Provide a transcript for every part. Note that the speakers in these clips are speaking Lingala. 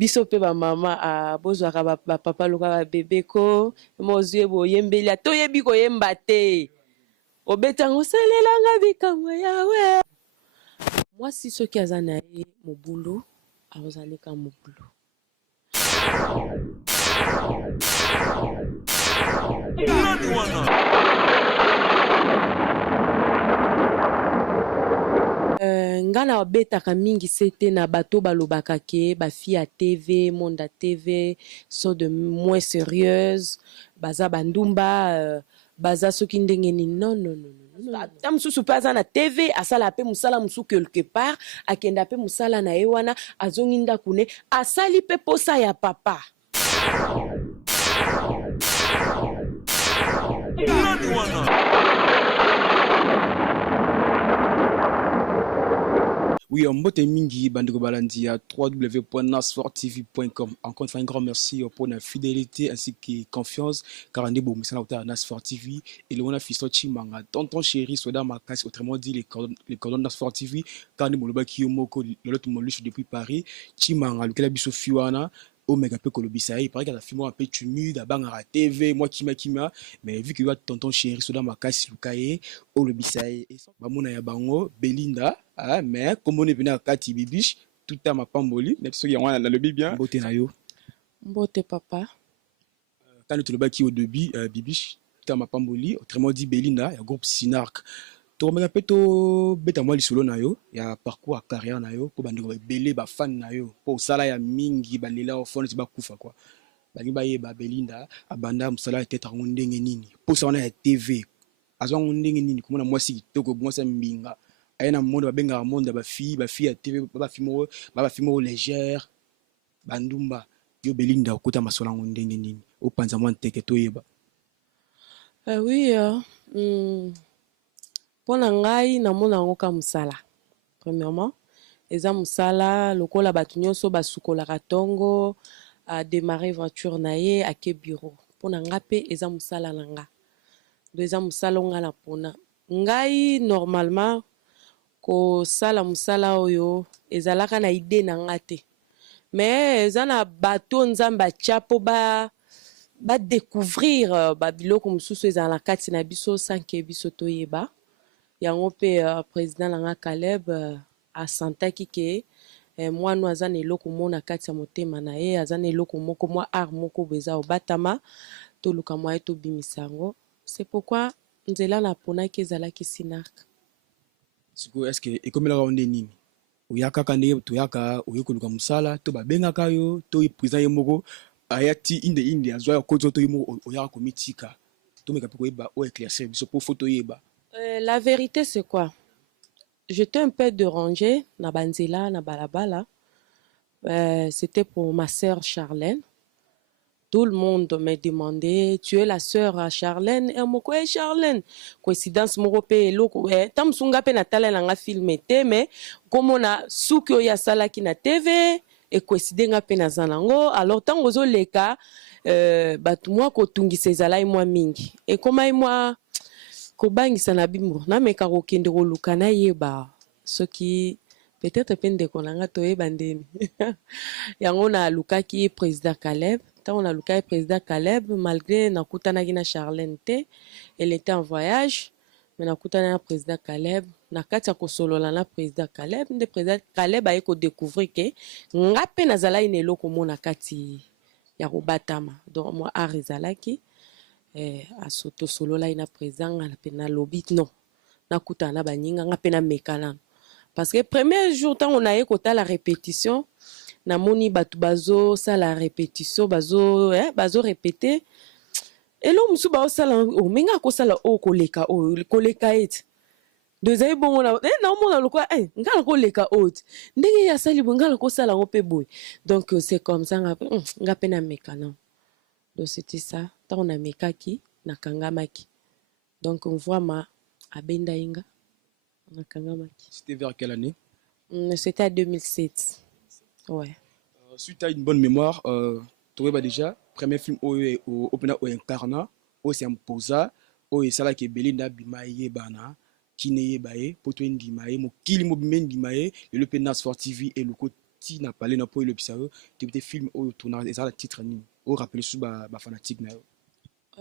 biso pe ba mama bozwaka ba papa loka ba bébé ko mozue boyembeli toyebi koyemba te obetango salelanga bikamwa yawe mwasi soki aza na ye mobulu akozalika mobulu. Nga na betaka mingi sete na bato balobaka ke bafi ya TV, monde TV sont de moins sérieuses, baza bandumba, baza soki ndenge ni non. Ta mususu pe aza na TV asala pe musala musu quelque part akenda pe musala na ye wana azongi ndako ne asali pe posa ya papa. Oui, en mot mingi bandeko balandi à www.nasfortv.com. Encore une fois, un grand merci pour la fidélité ainsi que confiance. Car on est bon, mais ça n'a Nasfort TV et le on a fisto chimanga. Tonton chéri, soit dans ma casse, autrement dit les cordons Nasfort TV. Car on est bon, le baki yomoko, l'autre moluche depuis Paris. Chimanga, lequel a biso fiwana. Au mega peu kolobisa, il paraît qu'elle a filmé un peu timide, à bang à TV, moi kima, mais vu que tu tonton chéri, soit dans ma casse, Lukaye, au lobisaï, et ça, Bamona Yabango, Belinda. Ah, mais comme on est venu à Kati Bibiche, tout à ma pamboli, mais ceux qui ont le bien. Mbote nayo. Mbote papa. Quand tu le bas qui au début, Bibiche, tout à ma pamboli, autrement dit Belinda, il y a groupe Sinark. Tu remets un peu to beta moi lisolo nayo, il y a parcours à carrière nayo, pour bandi belé ba fan nayo, pour sala ya mingi balela au fond ba kufa quoi. Bani ba yeba Belinda, abanda musala tête à ndenge nini. Pour ça on a TV. Azwa ndenge nini, comme na moi si toko moi ça mbinga. Ayana monde babenga monde ba fille ya TV ba fimo légère bandumba yo Belinda okota masola ndenge nini opanza mwa nteke toyeba. Oui, pona ngai namona ngo ka musala. Premièrement, eza musala lokola batu nyonso basukolaka tongo a démarrer voiture na ye ake bureau. Pona nga pe eza musala na nga. Do eza musala nga na pona. Ngai normalement ko sala musala oyo ezalaka na idée na nga te. Mais eza na bato nzamba chapo ba découvrir ba biloko mususu ezala kati na biso sans que biso toyeba. Yango pe président na nga Caleb asantaki ke mwana aza na eloko mona kati ya motema na ye aza na eloko moko mwa art moko beza obatama toluka mwa to bimisango. C'est pourquoi nzela na ponaki ezalaki Sinark. Est-ce que et comme la ronde nini oyaka kande toyaka oyokoluka musala to babengaka yo to président yemoko ayati inde azwa kozo to yemo oyaka komitika to meka peko yeba o éclaircir biso pour photo yeba. La vérité c'est quoi? J'étais un peu dérangée na banzela na balabala. C'était pour ma sœur Charlène. Tout le monde me demandait, tu es la sœur à Charlène? Et moi, quoi, Charlène? Coïncidence, mon repère, loko, tam sunga pe natala na nga filmé, mais comme on a soukyo ya sala ki na TV, et coïncide nga pe na zanango, alors tant ozo leka, batu moi ko tungi sezala moi mingi. Et comme moi, ko bangisa na bimbo, na meka ko kende ko luka na yeba, ce qui peut-être pende ko nanga toye bandeni. Yango na luka ki président Caleb. On a le président Caleb, malgré nakutana na Charlène te, elle était en voyage, mais nakutana na président Caleb, nakati ko solo na président Caleb, le président Caleb a ko découvrir que ngape nazala ine loko mona kati ya robatama. Donc moi arizalaki a soto solo la ina président na pena lobit non. Nakutana baninga ngape na mekana. Parce que premier jour tant on a écouté la répétition namoni batu bazo sala répétition bazo répéter et lo musu ba sala o menga ko sala o koleka et deuxième bon na mona lokwa ngala ko leka out ndenge ya sali ngala ko sala ngo pe boy donc c'est comme ça nga pe na mekana donc c'était ça tant on a mekaki na kangamaki donc on voit ma abenda inga na kangamaki. C'était vers quelle année? C'était en 2007. Ouais. Suite à une bonne mémoire, tu vois déjà, premier film au Open au Incarna, au Samposa, au Sala qui Belinda Bimaye Bana, qui n'est baé, pour toi Ndimaye, mon kill mobimen Ndimaye, le Penas for TV et le côté ti na parler na po le pisao te peut film au tourna et ça la titre ni au rappeler sous ba fanatique na yo.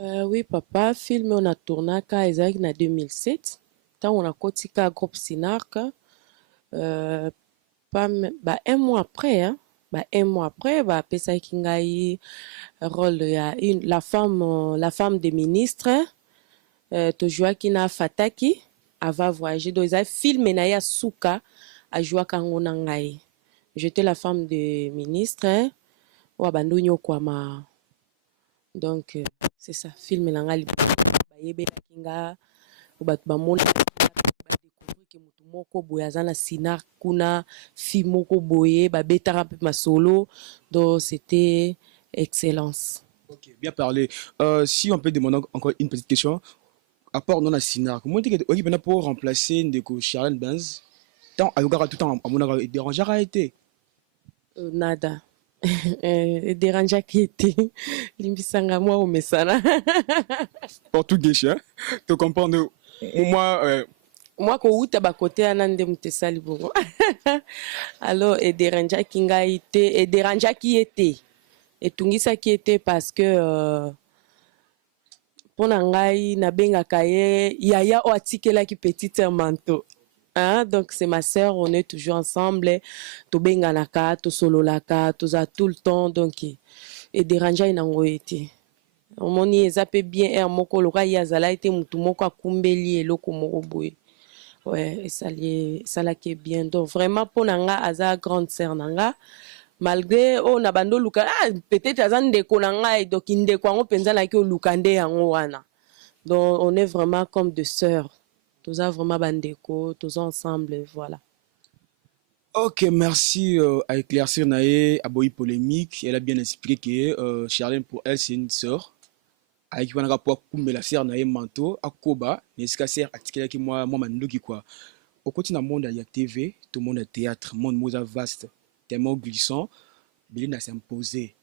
Oui, papa, film on a tourné ka ezalaki na 2007. Tant on a kotika groupe Sinark. Un mois après, hein, un mois après, pesaki ngai rôle ya la femme des ministres. Tojuaki na Fataki ava voyager donc eza film na ya suka ajuaka ngo na ngai. J'étais la femme de ministre wa bando nyokwama. Donc c'est ça film na ngai bayebelaki nga bato bamona badécouvrir ke motu moko boye aza na Sinar kuna fi moko boye babetaka mpe masolo, donc c'était excellence. Ok, bien parlé. Si on peut demander encore une petite question, à part non à Sinar, comment est-ce que pour remplacer Ndeko Charlène Benz, tant à Yogara tout le temps, à mon avis, dérangeant a été Nada. Deranja qui était limbisanga moi au mesana. portugais, hein? Tu comprends? Moi, Moi ko uta ba côté anande mutesali bongo. Alors Deranja kinga ite Deranja qui était et tungisa qui était parce que pona ngai na bengaka ye yaya o atikelaki petite manteau. Hein? Donc c'est ma sœur, on est toujours ensemble. To benganaka, to sololaka, to za tout le temps donc et Deranja inango été. Omoni ezape bien er moko loka yazala été mutu moko akumbeli eloko moko boye. Ouais, et ça là qui est bien. Donc vraiment pour nanga aza grande sœur nanga. Malgré on a bando luka peut-être aza ndeko nanga et donc ndeko ngo penza na ki o lukande yango wana. Donc on est vraiment comme deux sœurs. Tous a vraiment bandeko, tous ensemble, voilà. ok, merci à éclaircir Naé, à Boy polémique. Elle a bien expliqué que Charlène, pour elle, c'est une sœur. Avec qui on a rapport à la sœur Naé Manto, à Koba, mais ce qu'elle sert à tirer qui moi, Mandoki quoi. Au quotidien, monde, il y a TV, tout le monde a théâtre, monde mosa vaste, tellement glissant. Béline s'est imposé.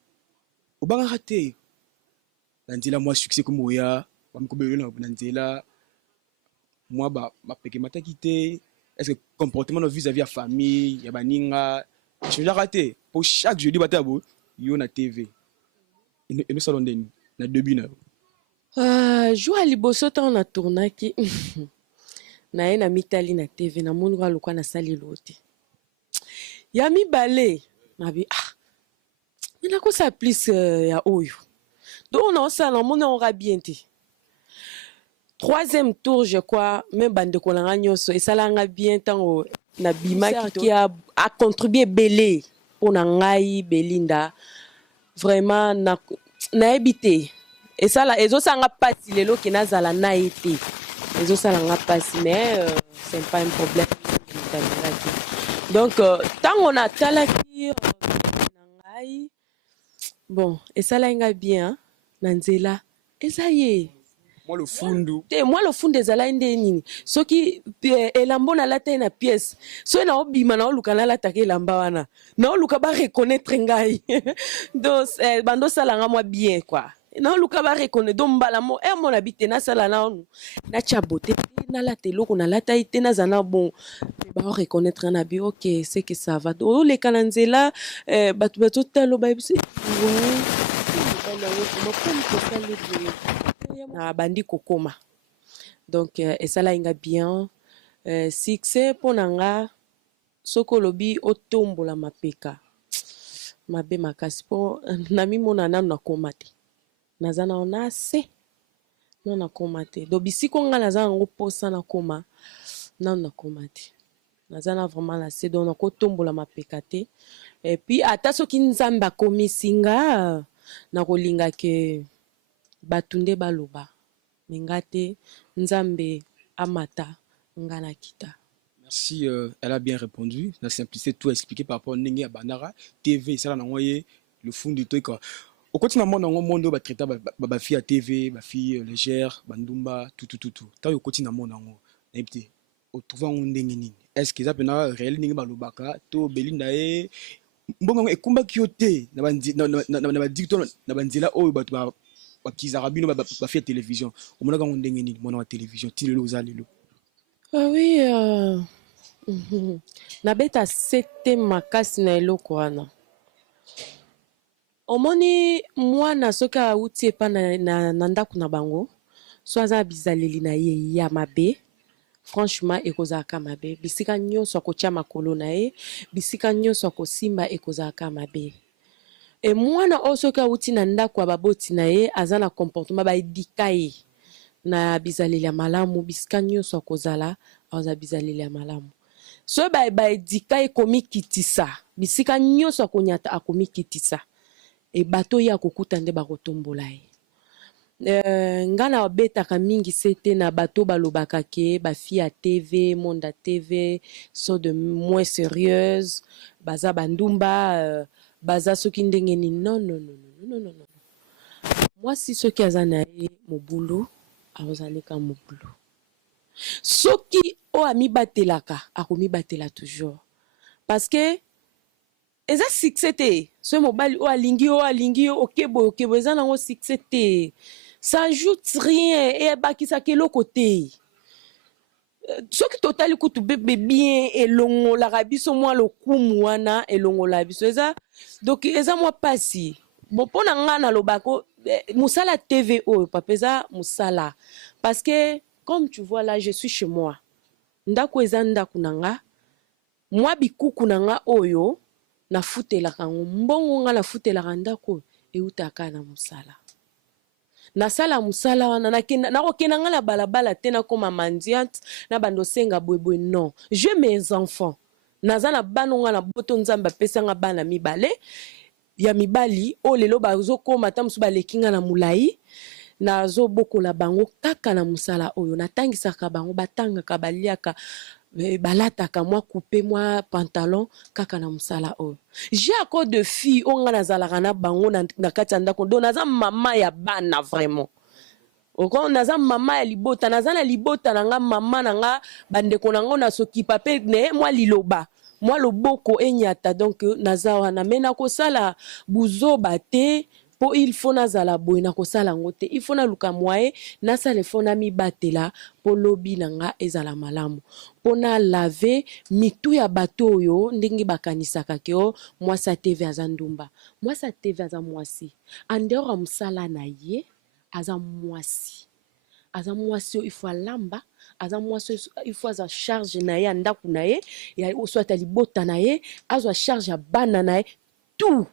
Au bas raté. Nandila, moi, succès comme Oya, Nandila, moi, péché m'a quitté. Est-ce que comportement vis-à-vis de la famille, ya baninga, je l'ai raté. Pour chaque jeudi, il y a une TV. Et nous salon d'en, na début na. Jour à liboso ta on a tourné qui na ye na mitali na TV na moni kwa lokwa na sali lote. Ya mi balé, na bi mais na ko ça plus ya oyo. Donc on a ça na moni on aura bien té. Troisième tour, je crois, même bande kolanganyos et ça l'a bien tant na bima qui a contribué belé pour nangai Belinda vraiment na habité et ça là et ça n'a pas si les lots qui n'a zala na été et ça n'a pas si mais c'est pas un problème donc tant on a talaki nangai bon et ça là nga bien nanzela et ça y est. Moi le fundu. Moi le fundu ezala inde nini. Soki elambo na lata na pièce. So na obima na oluka na lata ke elamba wana. Na oluka ba reconnaître ngai. Donc bando sala nga moi bien quoi. Na oluka ba reconnaître donc mbala mo mon habité na sala na onu. Na chabote na lata loko na lata ite na zana bon. Ba reconnaître na bi OK, c'est que ça va. Do le kananzela batu talo ba bisi. Na bandi kokoma donc et ça là inga bien succès pour nanga soko lobi otombola mapeka mabe makasi po na mimona nanu na komate nazana ona se non na komate do bisiko nga nazana ngo posa na koma nanu na komate nazana vraiment la se donc na kotombola mapeka te et puis ata soki nzamba komisinga na kolinga ke batunde baloba mengate nzambe amata ngana kita. Merci, elle a bien répondu. La simplicité tout expliqué par rapport à Nengi à Banara TV ça là envoyé le fond du truc quoi. Au quotidien monde on monde ba traiter ba fille à TV, ba fille légère, bandumba tout. Tant au quotidien monde on n'importe au trouvant on Nengi nini. Est-ce que ça peut na réel Nengi balobaka to Belinda e mbongo ekumba kiote na bandi na dicton na bandila o ba bakizarabino ba fille télévision. Au monde on Nengi nini mon télévision ti le ozalelo. Ah oui nabeta sete makasi na eloko wana. Omoni mwana soki auti epa na ndako na bango so aza bizaleli na ye ya mabe, franchement ekozalaka mabe. Bisika nyonso akotia makolo na ye, bisika nyonso akosimba ekozalaka mabe. E mwana oyo soki auti na ndako ya baboti na ye aza na comportement baedika ye na bizaleli ya malamu, bisika nyonso akozala aza bizaleli ya malamu. So baedika ye komikitisa, bisika nyonso akonyata akomikitisa. E bato ya kokuta nde bakotombola ye. Nga na betaka mingi sete na bato balobaka ke bafi ya TV, Monde TV so de moins sérieuse, baza bandumba, baza soki ndenge ni non non non non non non. Moi si soki aza na ye mobulu, azaleka mobulu. Soki o amibatelaka, akomibatela toujours. Parce que eza succès te. So mobali o alingi yo okebo eza nango succès te. Ça ajoute rien et bakisa keloko te. Soki totali kutu bebe bien elongo la rabiso mwa lokumu wana elongo la biso eza donc eza mwa pasi. Bon pona nga na lobako musala TV o papa eza musala parce que comme tu vois là je suis chez moi. Ndako eza ndako nanga. Mwa bikuku nanga oyo na futelaka mbongo nga na futelaka ndako eutaka na musala. Na sala musala wana nakokena nga na balabala te nakoma mandiante na bando senga bwebwe non. Je mes enfants. Naza na bano nga na boto nzamba pesa nga bana mibale ya mibali o lelo bazokoma ta musu baleki nga na mulai nazo bokola bango kaka na musala oyo natangisaka bango batangaka baliaka balataka mwa coupe mwa pantalon kaka na musala oyo. J'ai encore de filles onga nazalaka na bango na kati ya ndako do naza mama ya bana vraiment. Oko naza mama ya libota naza na libota nanga mama nanga bandeko nango na soki pape ne mwa liloba mwa loboko enyata donc naza wana mena ko sala buzoba te. Po il faut nazala boy na kosala ngote il faut na luka moye na sala fo na mi batela po lobi nanga ezala malamu po na lave mitu ya bato yo ndingi bakanisaka kyo mwasa TV azandumba mwasa TV aza mwasi andero musala na ye aza mwasi il faut lamba aza mwasi il faut aza charge na ye ndaku na ye ya soit libota na ye aza charge ya bana na ye tout.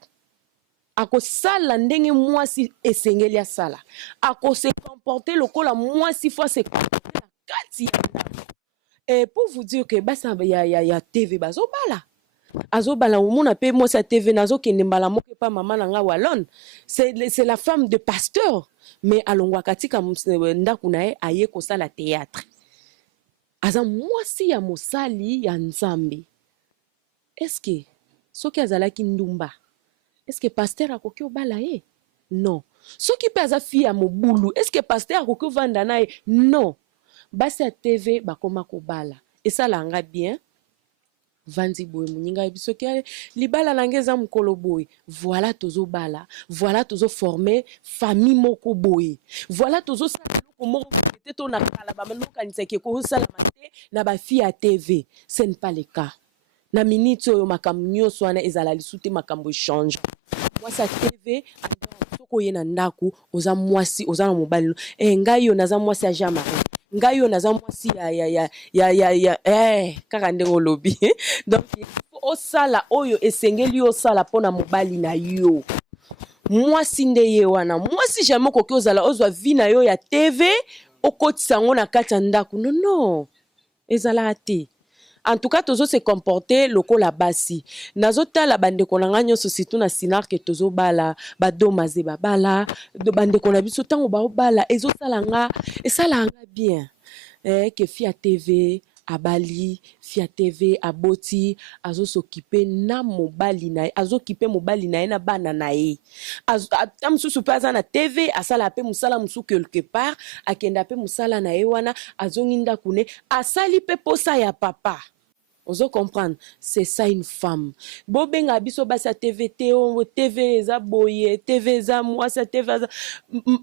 Ako sala ndenge mwasi esengeli ya sala. Ako se comporter lokola mwasi fois se comporter na kati ya ndako. Et pour vous dire que basa ya TV bazo bala. Azo bala mona pe mwasi ya TV nazo kende mbala moke pa mama na nga walon. C'est la femme de pasteur. Mais alongwa katika ndaku na ye aye ko sala théâtre. Aza mwasi ya mosali ya nzambe. Est-ce que soki azalaki ndumba est-ce que pasteur akoki obala ye? Non. Soki pe aza fi ya mobulu, est-ce que pasteur akoki vanda na ye? Non. Basi ya TV bakoma kobala. Et ça langa bien. Vandi boy muninga biso ke libala langeza mukolo boy. Voilà tozo bala. Voilà tozo former famille moko boy. Voilà tozo sala loko moko te to na kala ba manoka niseke ko sala mate na ba fi ya TV. Ce n'est pas le cas. Na minute oyo makambo nyonso wana ezala lisute makambo change. Mwasi ya TV soko ye na ndaku oza mwasi oza na mobali ngai yo naza mwasi ya Jean-Marie ngai yo naza mwasi ya kaka ndenge olobi donc osala oyo esengeli osala pona mobali na yo mwasi nde ye wana mwasi jamais koki ozala ozwa vi na yo ya TV okotisa ngo na kati ya ndaku non ezala te. En tout cas, tozo se comporter lokola basi. Nazota la bande konanga nyonso surtout na sinar ke tozo bala, bado maze bala, de bande kona biso tango ba bala, ezo salanga, et salanga bien. Que Fia TV abali, Fia TV aboti, azo s'occuper na mobali na, azo occuper mobali na bana na ye. Am susu paza na TV, asala pe musala musu quelque part, akenda pe musala na ye wana, azo nginda kune, asali pe posa ya papa. Ozo comprendre, c'est ça une femme. Bobenga biso basa TVT, TV eza boye, TV eza mwasa, TV eza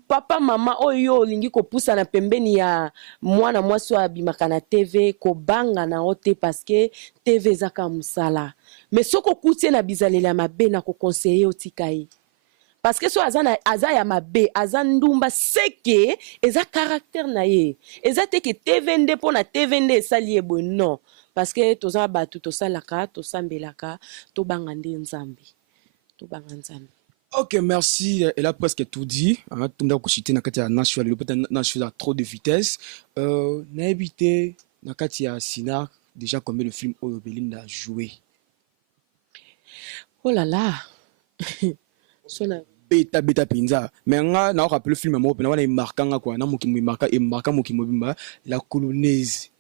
papa mama oyo lingi ko poussa na pembeni ya mwana mwasi abimaka na TV ko banga na ote parce que TV eza ka musala. Mais soko kutie na bizaleli ya mabe na ko conseiller otikai. Parce que so aza ya mabe, aza ndumba seke eza caractère na ye. Eza te ke TV nde po na TV nde esali ye boye non. Parce que toza batu tosalaka tosambelaka tobanga nde nzambe tobanga nzambe. Ok, merci. Elle a presque tout dit. Tout le monde a cité Nakati à Nashville, peut-être Nashville a trop de vitesse. N'a évité Nakati à Sina déjà combien de films Oyo Belinda a joué. Oh là là. Beta pinza. Mais on a rappelé le film moi, on a marqué quoi, na mukimo marqué et marqué mukimo bimba la Colonaise.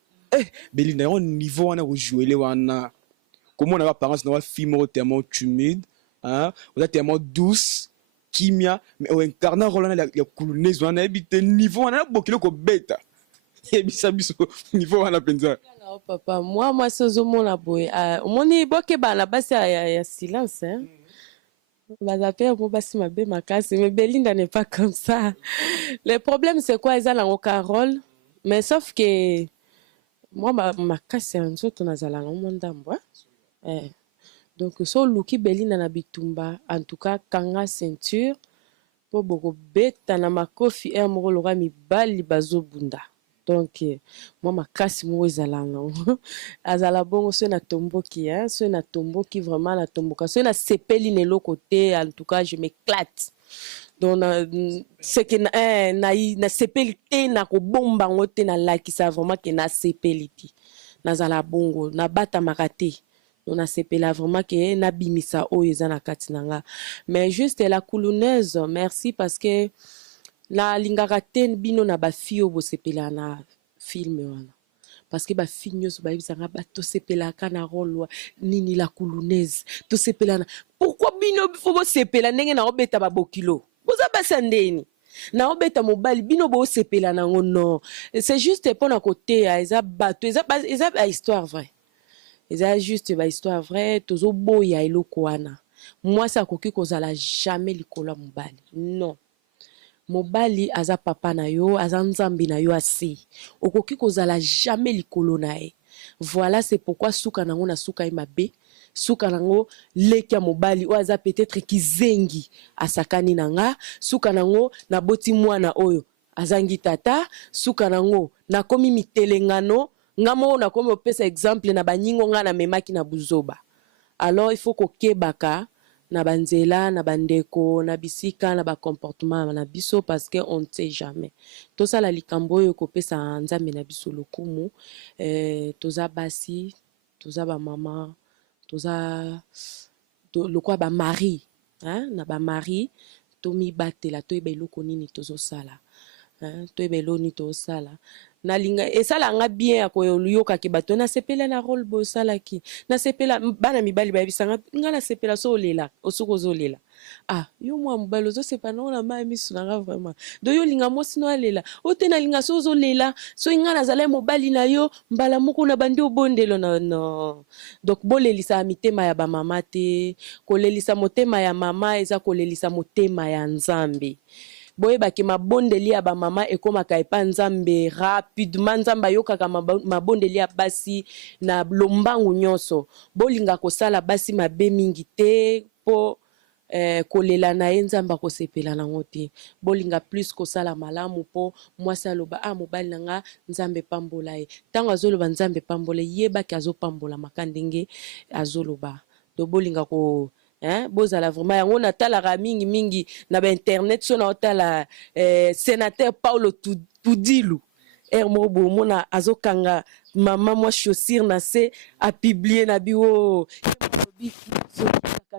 Belinda on niveau on a joué les wana. Comment on a apparence dans un film tellement timide. Hein, on a tellement douce, kimia, mais on incarne un rôle dans la Colonaise, on a habité niveau, on a beaucoup de bêta. Et puis ça, niveau, on a pensé. Papa, moi, c'est au monde à boy. Mon époque, la base, il y a silence. Hein. Mais Belinda n'est pas comme ça. Le problème, c'est quoi? Ils ont un Carole, mais sauf que moi, ma casse, c'est un autre, on a un monde d'ambois. Donc, so luki Belinda na bitumba, en tout cas, kanga ceinture, po boko beta na makofi moko loka mibali bazo bunda. Donc, moi, ma casse, moi, ezala azala bongo, so na tomboki, hein, so na tomboki, vraiment na tomboka, so na sepeli nelo côté, en tout cas, je m'éclate. Donc, c'est que na sepeli te, na ko bomba ngote na laki, ça vraiment que na sepeli ti. Nazala bongo, na bata makate. On a sepela vraiment que na bimisa oyo na kati nanga. Mais juste la Colonaise, merci parce que la lingaka ten bino na ba fio bo sepela na film wana. Parce que ba finyo so ba bisanga ba to sepela kana rôle nini la Colonaise. To sepela na. Pourquoi bino fo bo sepela ndenge na obeta ba bokilo? Boza basandeni. Na obeta mobali bino bo sepela na ngono. C'est juste pour na côté eza bato eza histoire vraie. C'est juste une histoire vraie. Tozo boya eloko wana. Moi, ça koki kozala jamais likola mobali. Non. Mobali aza papa na yo, aza nzambi na yo asi. Okoki kozala jamais likolo na ye. Voilà, c'est pourquoi suka nango na suka imabe. Suka nango lekia mobali o aza peut-être kizengi asakani nanga. Suka nango na boti mwana oyo. Azangi tata. Suka nango na komi mitelengano. Ngamo na komi opesa exemple na banyingo nga na memaki na buzoba. Alors il faut ko kebaka na banzela na bandeko na bisika na ba comportement na biso parce que on ne sait jamais. Tosa la likambo yo ko pesa nzambe na biso lokumu toza basi, toza ba mama, toza lokwa ba mari, hein, na ba mari to mi batela to ebeloko nini tozo sala. Hein, to ebeloni to sala. Na linga esala nga bien akoyoka ke bato na sepela na rôle bo sala ki na sepela bana mibali ba bisanga nga na sepela so lela osuko zolela yo mwa mobali zo sepa na la ma misu na vraiment do yo linga mo sino lela o te na linga so zolela so nga na zala mobali na yo mbala moko na bandi obondelo na no. Donc bolelisa mitema ya ba mama te kolelisa motema ya mama eza kolelisa motema ya nzambe. Boye baki mabondeli ya ba mama ekomaka epa nzambe rapidement nzamba yokaka mabondeli ya basi na lombangu nyonso bolinga kosala basi mabe mingi te po kolela na ye nzamba kosepela nango te bolinga plus kosala malamu po mwasi aloba mobali nanga nzambe pambola ye ntango azoloba nzambe pambola yebaki azopambola maka ndenge azoloba do bolinga ko bozala vraiment yango natalaka mingi na ba internet so na otala sénateur Paulo Tudilu moko mona azokanga mama mwa chaussure na se a publier na biwo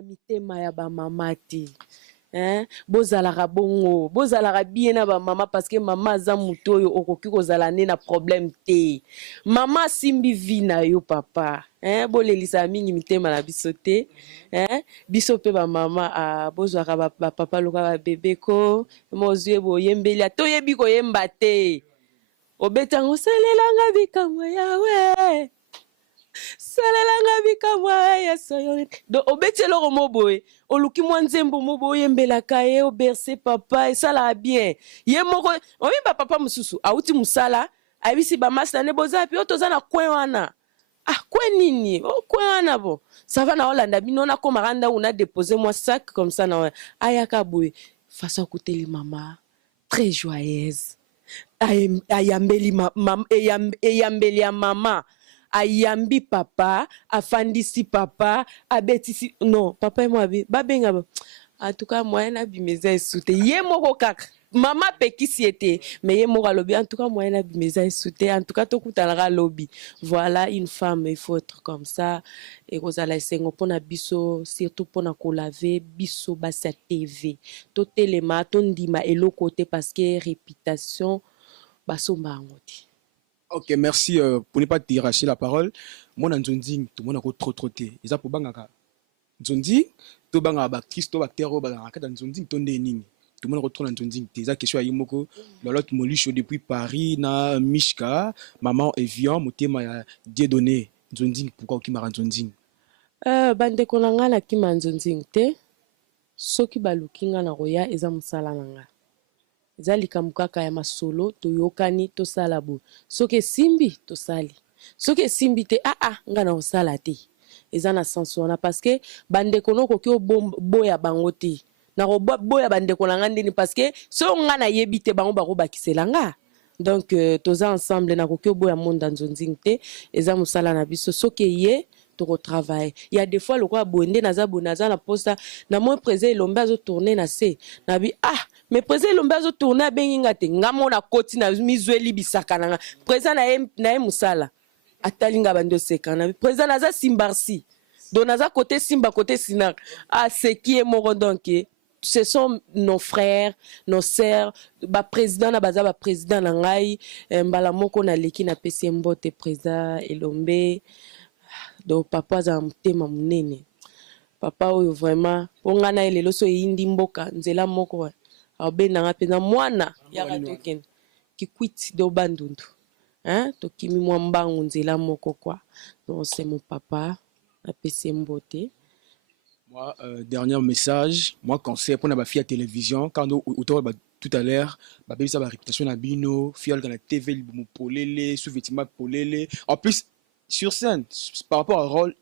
mitema ya ba mama te bozalaka bongo bozalaka bien na ba mama parce que mama aza muto oyo okoki kozala ne na problème te mama simbi vi na yo papa bolelisa mingi mitema na biso te biso pe ba mama bozwaka ba papa loka ba bébé ko mozwe boyembeli toyebi koyemba te obetango salelanga bikamwa yawe salalanga bikamwa ya soyo donc obeti eloko moboye oluki mwa nzembo moboye oyembelaka ye oberse papa esalaka bien ye moko oyeba papa mosusu auti mosala ayebisi bamasta ne boza pi oyo toza na kwe wana ah kwe nini kwe wana bo sava na olanda bino nakomaka ndako na dépose mwa sac comme ça na ayaka boye fasa okuteli mama très joyeuse eyambeli ya mama ayambi papa afandisi papa abetisi non papa emo abi babenga en tout cas moyen abima eza esu te ye moko kaka mama apekisi ye te mais ye moko alobi en tout cas moyen abima eza esu te en tout cas tokutanaka alobi voilà une femme il faut être comme ça ekozala esengo mpona biso surtout mpona kolave biso basi ya tv totelema tondima eloko te parce que réputation basomba yango te. Ok, merci pour ne pas te racher la parole. Moi, dans Nzonding, tout le monde a trop té. Et ça, pour bangaka Nzonding, tout bangaka actrice, tout acteur, bangaka dans Nzonding, tout ndéning. Tout le monde retrouve dans Nzonding. C'est ça question à Yimoko. L'autre moluche depuis Paris, na Mishka, maman Evian, motema ya Dieudonné. Nzonding, pourquoi qui m'a Nzonding? Bande konanga na ki Nzonding te. Soki baluki nga na roya eza musala nanga. Eza likambo kaka ya masolo toyokani tosala bo soki esimbi tosali soki esimbi te nga na osala te eza na sens wana parce que bandeko nokoki oboya bango te na koboya bandeko na nga ndeni parce que so nga nayebi te bango bakobakisela nga donc toza ensemble nakoki oboya monde Nzonding te eza mosala na biso soki eye travail. Il y a des fois le roi bonde naza bonaza na posta na moi président Elombe azo tourner na se na bi mais président Elombe azo tourner benginga te ngamo na koti na mizweli bisaka na président na musala atalinga bando seka na président naza simbarsi donc naza côté simba côté sinak c'est qui est mort donc ce sont nos frères, nos sœurs, ba président na baza ba président na ngai mbala moko na leki na pesi mbote président Elombe. Donc papa aza motema monene papa oyo vraiment po nga na elelo so eyindi mboka nzela moko abendanga mpenza mwana yaka tokende kikwiti do bandundu tokimi mwa mbangu nzela moko quoi donc c'est mon papa apesi mbote. Moi, dernier message, moi conseil pour la fille à télévision quand autour tout à l'heure ma bébé ça va réputation na bino fiole dans la TV libo polele sous-vêtements polele en plus sur scène, par rapport au rôle,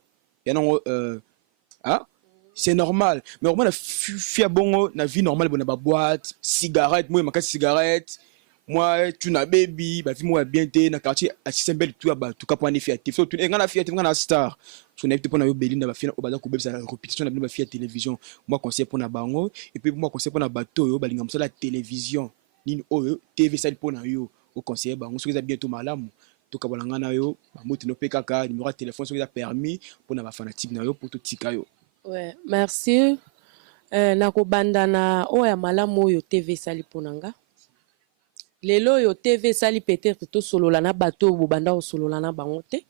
c'est normal. Mais au moins, la bongo, la vie normale, on a boîte, cigarette, moi, ma cigarette, moi, tu n'as baby, ma vie, moi, bien t'es, na quartier, assistant belle, tout cas, pour une fille à TV. Tu es la fille à TV, star. Tu n'as pas eu Béline, la fille, au bas d'un ça répétition, la fille à télévision. Moi, conseil pour la bango, et puis moi, conseil pour la bateau, balingam, ça, la télévision, ni TV, ça, pour la yo, au conseil, bango, ce que ça bientôt malam. To kabalanga na yo bamuti no pekaka numéro de téléphone soki permis pour na ba fanatique na yo pour tout tika yo. Ouais, merci. Na kobanda na oya malamu oyo TV sali ponanga. Lelo yo TV sali peut-être to solola na bato bo banda o solola na bango te.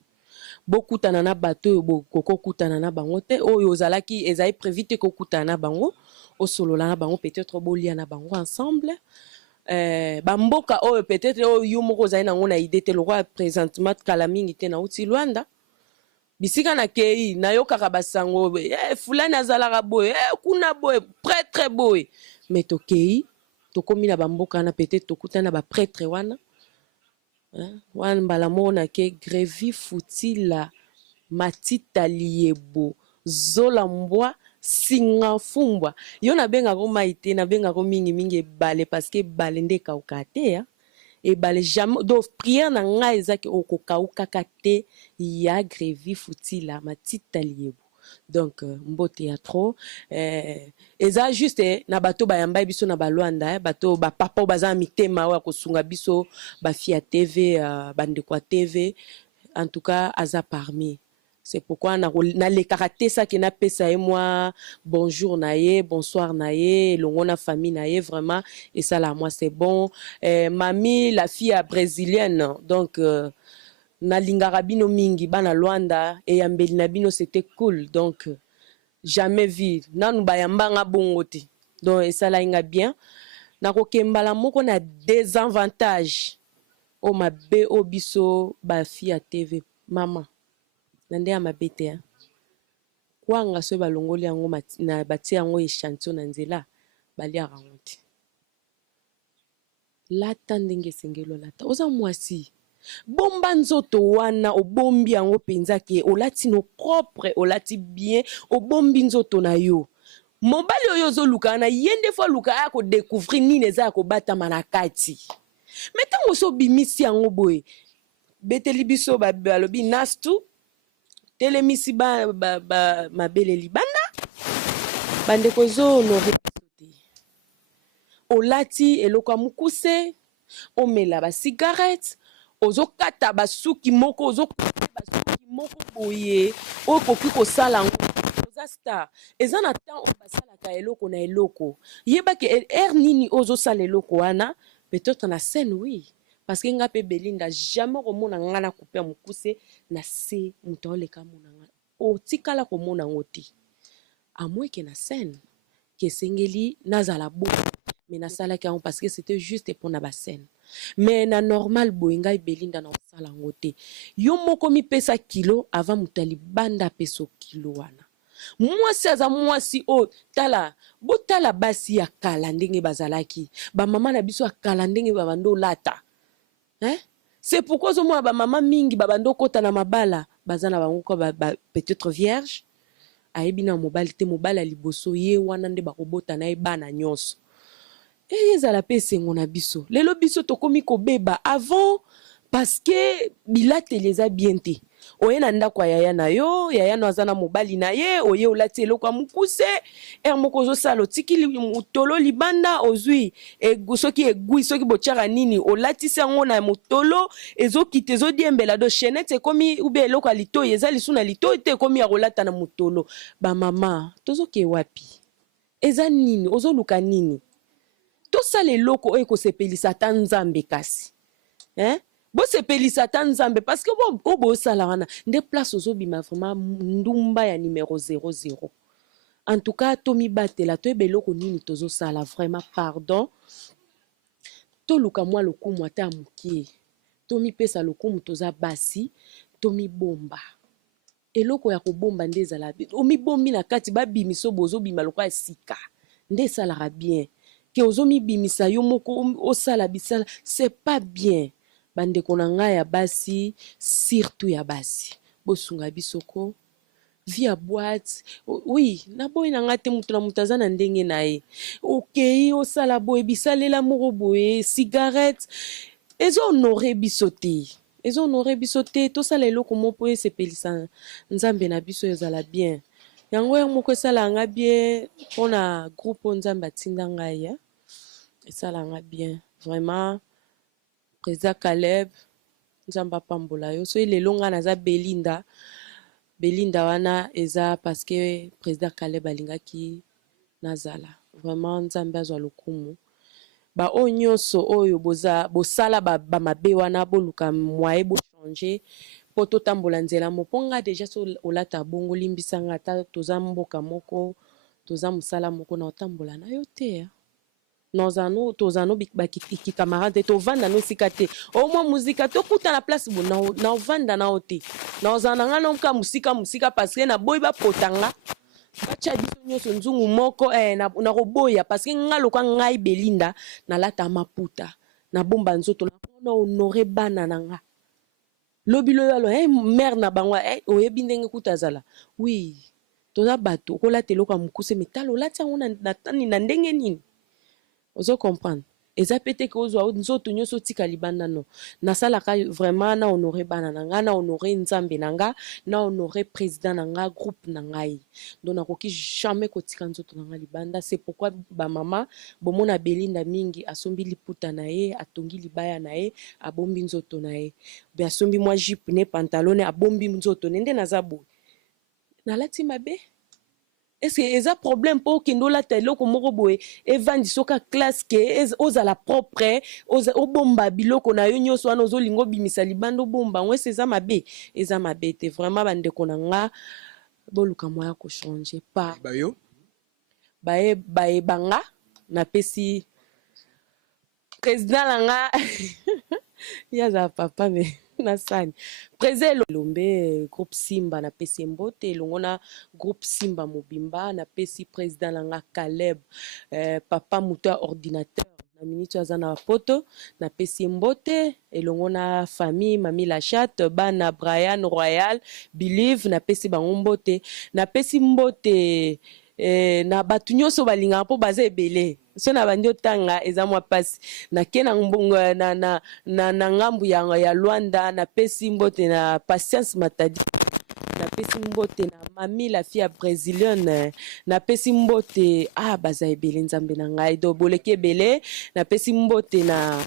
Bokutana na bato bo koko kutana na bango te. Oyo zalaki ezai prévu te ko kutana na bango o solola na bango peut-être bolia na bango ensemble. Bamboka oyo peut-être oyo moko zai na ngona idée te lokwa présentement kala mingi te na uti Luanda bisika na kei na yo kaka basango fulani azalaka boye kuna boye prêtre boye mais to kei to komi na bamboka na peut-être to kutana ba prêtre wana wana mbala mona ke grevi futila matita liebo zola mbwa singa fumbwa yo na benga ko maite na benga ko mingi mingi ebale parce que ebale nde kauka te ebale jamais donc prière na nga ezaki okokauka te ya grevi futila matita liebo donc mbote ya trop eza juste na bato bayamba biso na balwanda bato bapapa baza mitema wa kosunga biso bafia TV bandeko ya TV en tout cas aza parmi. C'est pourquoi na le karaté ça qui n'a pas ça et moi bonjour naie bonsoir naie longona famille naie vraiment et ça là moi c'est bon mamie la fille brésilienne donc na lingara bino mingi bana Luanda et yambeli na bino c'était cool donc jamais vu nanu bayambanga bongo te donc et ça là inga bien na kokembala moko na désavantage o mabe obiso ba fille à TV maman nande ya mabe te kwanga so balongoli yango na batie yango échantillon na nzela baliaka yango te. Lata ndenge esengeli olata oza mwasi bomba nzoto wana obombi yango mpenza ke olati no propre olati bien obombi nzoto na yo. Mobali oyo ozoluka na ye nde fo aluka ya kodécouvrir nini eza ya kobatama na kati. Me ntango so obimisi yango boye beteli biso balobi nastu telemisi mabele libanda bandeko ezohonore biso te. Olati eloko ya mokuse omela basigarete ozokata basuki moko ozokata basuki moko boye oyo koki kosala yango oza star eza na temps oyo basalaka eloko na eloko yebaki nini ozosala eloko wana peut-être na scène oui parce que nga mpe Belinda jamais komona nga na coupe ya mokuse na se moto aoleka mona nga otikala komona yango te amweke na scène kesengeli nazala bo mais nasalaki yango parce que c'était juste pour na bascène mais na normal boye ngai Belinda na osala yango te yo moko mipesa kilo avant moto alibanda apesa kilo wana mwasi aza mwasi oyo tala botala basi ya kala ndenge bazalaki bamama na biso ya kala ndenge babanda olata c'est pourquoi ozomona bamama mingi babanda okota na mabala baza na bango peut-être vierge ayebi na mobali te mobali ya liboso ye wana nde bakobota na ye bana nyonso ezala pe esengo na biso lelo biso tokomi kobeba avant parce que bilateli eza bien te oye na ndako ya yaya na yo yaya no aza na mobali na ye oye olati eloko ya mokuse moko ozosala otikili motolo libanda ozwi soki egui soki botiaka nini olatisi yango na motolo ezokita ezodiembela do chaînette ekomi ube eloko ya litoi eza lisu na litoi te ekomi ya kolata na motolo bamama tozoke wapi eza nini ozoluka nini tosala eloko oyo ekosepelisa ata nzambe kasi bosepelisa ata nzambe parce que oyo bosala wana nde place ozobima vraiment ndumba ya numéro 00 en tout cas tomibatela toyeba eloko nini tozosala vraiment pardon toluka mwa lokumu ata ya mokie tomipesa lokumu toza basi tomibomba eloko ya kobomba nde ezala omibombi na kati babimisa bozobima lokola ya sika nde esalaka bien ke ozomibimisa yo moko osala bisala c'est pas bien bandeko na ngai ya basi surtout ya basi bosunga bisoko via boîte oui na boye na ngai te mutu na mutu aza na ndenge na ye okei osala boye bisalela moko boye cigarette ezonore biso te tosala eloko moko po esepelisa nzambe na biso ezala bien yango ya moko esala nga bien mpona groupe oyo nzambe atinda ngai esala nga bien vraiment président Caleb nzambe apambola yo so lelo nga naza Belinda wana eza parce que président Caleb alingaki nazala vraiment nzambe azwa lokumu oyo nyonso oyo bosala bamabe wana boluka mwaye bochange mpo totambola nzela moko nga deja so olata bongo limbisa nga ata toza mboka moko toza mosala moko na otambola na yo te tozano bikikamarade tovanda no esika te omwa muzika tokuta na place bo na ovanda na o te na ozala na nga noka musika parce que naboyi bapotanga batia biso nyonso nzungu moko na koboya parce que nga loka ngai Belinda nalata maputa na bomba nzoto na honore bana na nga lobi loyo alo mère na bango oyebi ndenge kuta azala oui toza bato okolata eloko ya mokuse metalo olati yango na ndenge nini ozo comprendre eza pete ke ozwa nzoto nyonso otika libanda no nasalaka vraiment na honore bana na nga na honore nzambe na nga na honore président na nga groupe na ngai donc nakoki jamais kotika nzoto na nga libanda c'est pourquoi bamama bomona Belinda mingi asombi liputa na ye atongi libaya na ye abombi nzoto na ye be asombi mwa jupe ne pantalone abombi nzoto nende naza boye nalati mabe est-ce que eza problème mpo okende olata eloko moko boye evandi soka classe ke ozala propre obomba biloko na yo nyonso wana ozolinga obimisa libanda obomba ngo ese eza mabe te vraiment bandeko na nga boluka moya kochange pa bayebanga napesi président na nga yaza papa me nasani présent lombe groupe Simba na pesi mbote elongona groupe Simba mobimba na pesi président langa Caleb papa muto ordinateur na minute aza na poto na pesi mbote elongona famille mami la chatte bana Brian Royal Believe na pesi bango mbote na pesi mbote na bato nyonso balingaka mpo baza ebele so na bandi otanga eza mwa pasi nake na ngambu ya Luanda napesi mbote na Patience Matadi napesi mbote na mami la fille ya brésilienne napesi mbote baza ebele nzambe na ngai do boleki ebele napesi mbote na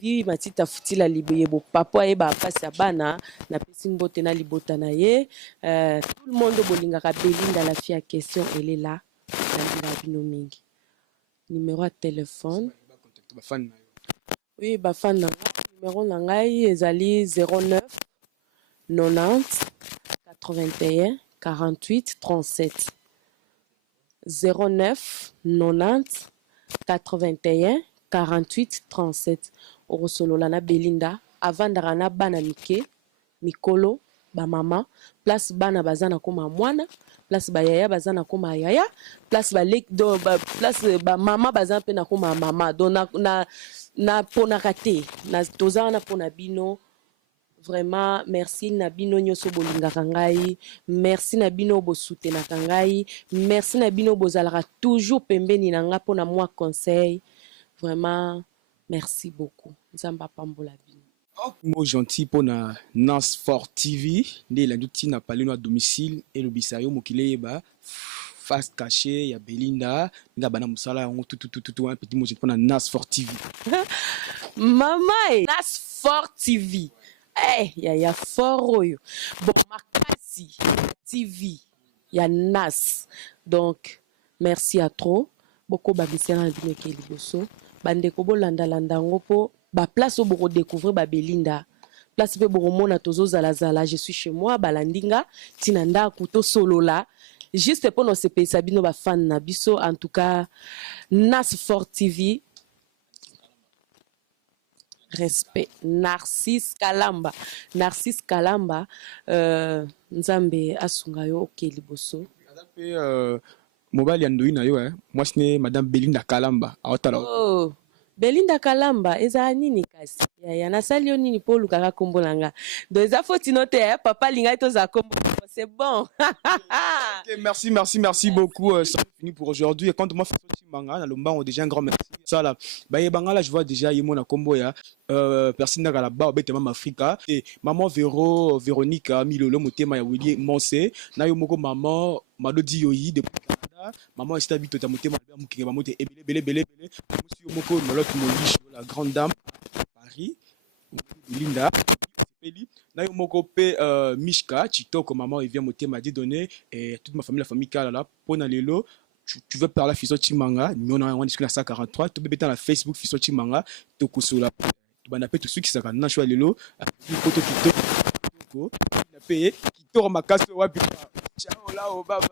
vi matita futila libeyebo papa ayeba pasi ya bana napesi mbote na libota na ye tout le monde bolingaka Belinda la fille ya question elle est là nandila bino mingi numéro ya téléphone oui bafan na ngai numéro na ngai ezali 09 90 81 48 37 09 90 81 48 37 orosolola na Belinda avandaka na bana mike mikolo bamama place bana baza na koma mwana place bayaya baza na koma yaya place place bamama baza mpe na koma mama don na ponaka te toza na pona bino. Vraiment merci na bino nyonso bolingaka ngai merci na bino bosutenaka ngai merci na bino bozalaka toujours pembeni na nga mpona mwa conseil vraiment merci beaucoup nzambe apambola bino. Mot gentil pour na Nas Fort TV nde elandi ntina paleno à domicile elobisa yo mokili yeba face cachée ya Belinda nga bana musala yango tout un petit mot gentil pour na Nas Fort TV. Mama Nas Fort TV ya fort oyo bon makasi TV ya Nas donc merci à trop boko babisana na bino ke liboso bandeko bolandalanda yango mpo baplace oyo bokodécouvrir Belinda place mpe bokomona tozozalazala je suis chez moi balandinga ntina ndako tosolola juste mpo na osepelisa bino bafan na biso en tout cas Nas Fort TV respect Narcisse Kalamba nzambe asunga yo oke liboso mobile ya ndoi na yo mwasi ne madame Belinda Kalamba aotala Belinda Kalamba eza nini kasi ya nasali yo nini po lukaka kombo nanga donc eza foti no te papa linga toza kombo c'est bon. Okay, merci beaucoup. C'est fini pour aujourd'hui. Et quand moi fais manga, le manga déjà un grand merci. Ça là, bangala je vois déjà yemo na kombo ya personne na la ba bete mama Africa et maman Véronique Milolo motema ya Willy Monse na yo moko maman Malodi Yoyi de Canada maman est habituée à motema ya mukike ba mote ebele monsieur moko malot molisho la grande dame Paris Linda na yo moko pe Mishka Chitoko maman il vient motema dit donner et toute ma famille la famille kala là pona lelo tu veux parler Fiso Chimanga nous on discute à 143 tu peux mettre dans la Facebook Fiso Chimanga to kosola tu bana pe tout ceux qui saka na choix lelo photo kitoko na paye kitoro makasi wapi ciao là au baba.